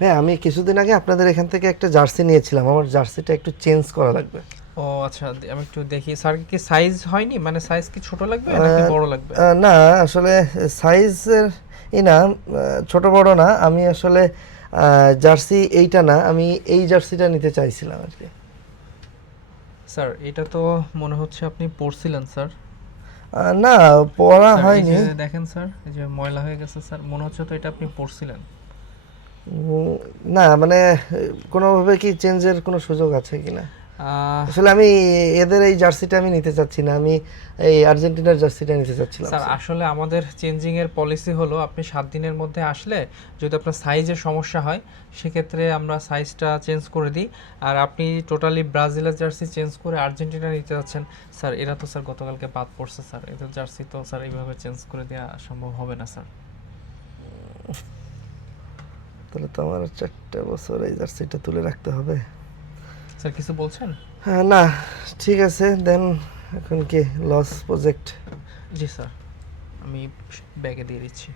হ্যাঁ, আমি কিছুদিন আগে আপনাদের এখান থেকে একটা জার্সি নিয়েছিলাম, আমার জার্সিটা একটু চেঞ্জ করা লাগবে। ও আচ্ছা, আমি একটু দেখি স্যার, কি সাইজ হয়নি, মানে সাইজ কি ছোট লাগবে নাকি আহ, বড় লাগবে? না, আসলে সাইজের না, ছোট বড় না, আমি আসলে জার্সি এইটা না, আমি এই জার্সিটা নিতে চাইছিলাম আর কি। স্যার এটা তো মনে হচ্ছে আপনি পরছিলেন স্যার। না, পড়া স্যার এই হয়নি। যে দেখেন স্যার, এই যে ময়লা হয়ে গেছে স্যার, মনে হচ্ছে তো এটা আপনি পরছিলেন। উম, না মানে কোনোভাবে কি চেঞ্জের কোনো সুযোগ আছে কিনা? আহ, আসলে আমি এদের এই জার্সিটা আমি নিতে চাচ্ছি না, আমি এই আর্জেন্টিনার জার্সিটা নিতে চাচ্ছিলাম স্যার স্যার। আসলে আমাদের চেঞ্জিং এর পলিসি হলো আপনি 7 দিনের মধ্যে আসলে যদি আপনার সাইজের সমস্যা হয় সেক্ষেত্রে আমরা সাইজটা চেঞ্জ করে দিই। আর আপনি টোটালি ব্রাজিলের জার্সি চেঞ্জ করে আর্জেন্টিনা নিতে যাচ্ছেন, স্যার এরা তো স্যার গতকালকে বাদ পড়ছে স্যার, এদের জার্সি তো স্যার এইভাবে চেঞ্জ করে দেওয়া সম্ভব হবে না স্যার। তাহলে তো আমার 4টা বছর এই জার্সিটা তুলে রাখতে হবে। স্যার কিছু বলছেন? হ্যাঁ, না, ঠিক আছে দেন। এখন কি লস প্রজেক্ট? জি স্যার, আমি ব্যাগে দিয়ে দিচ্ছি।